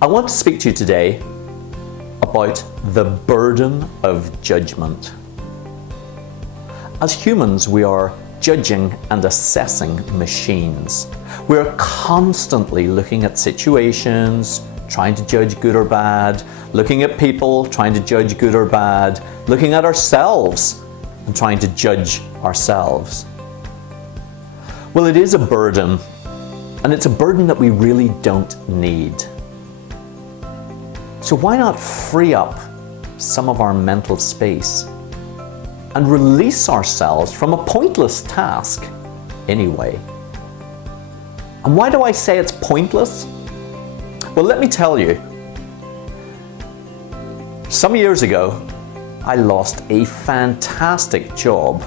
I want to speak to you today about the burden of judgment. As humans, we are judging and assessing machines. We are constantly looking at situations, trying to judge good or bad, looking at people, trying to judge good or bad, looking at ourselves and trying to judge ourselves. Well, it is a burden, and it's a burden that we really don't need. So why not free up some of our mental space and release ourselves from a pointless task anyway? And why do I say it's pointless? Well, let me tell you. Some years ago, I lost a fantastic job.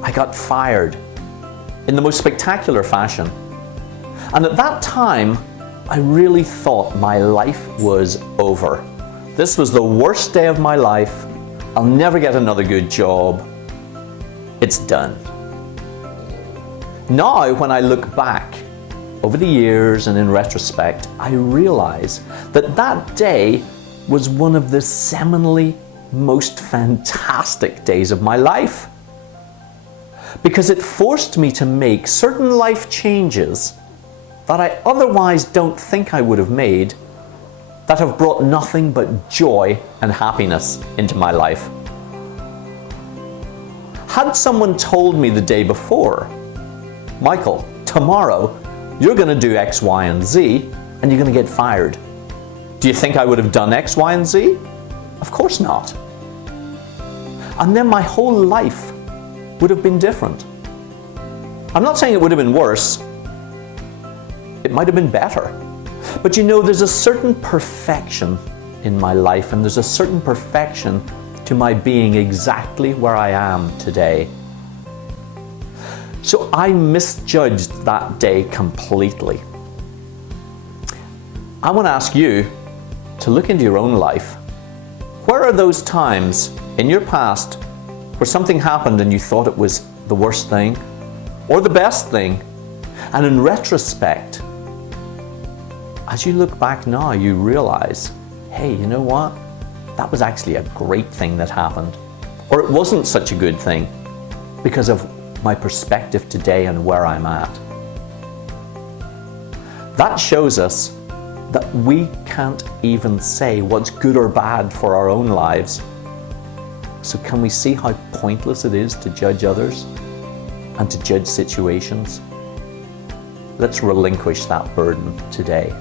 I got fired in the most spectacular fashion. And at that time, I really thought my life was over. This was the worst day of my life. I'll never get another good job. It's done. Now, when I look back over the years and in retrospect, I realize that that day was one of the seminally most fantastic days of my life, because it forced me to make certain life changes that I otherwise don't think I would have made, that have brought nothing but joy and happiness into my life. Had someone told me the day before, Michael, tomorrow you're going to do X, Y, and Z, and you're going to get fired, do you think I would have done X, Y, and Z? Of course not. And then my whole life would have been different. I'm not saying it would have been worse. It might have been better. But you know, there's a certain perfection in my life, and there's a certain perfection to my being exactly where I am today. So I misjudged that day completely. I want to ask you to look into your own life. Where are those times in your past where something happened and you thought it was the worst thing or the best thing? And in retrospect, as you look back now, you realize, hey, you know what? That was actually a great thing that happened. Or it wasn't such a good thing because of my perspective today and where I'm at. That shows us that we can't even say what's good or bad for our own lives. So can we see how pointless it is to judge others and to judge situations? Let's relinquish that burden today.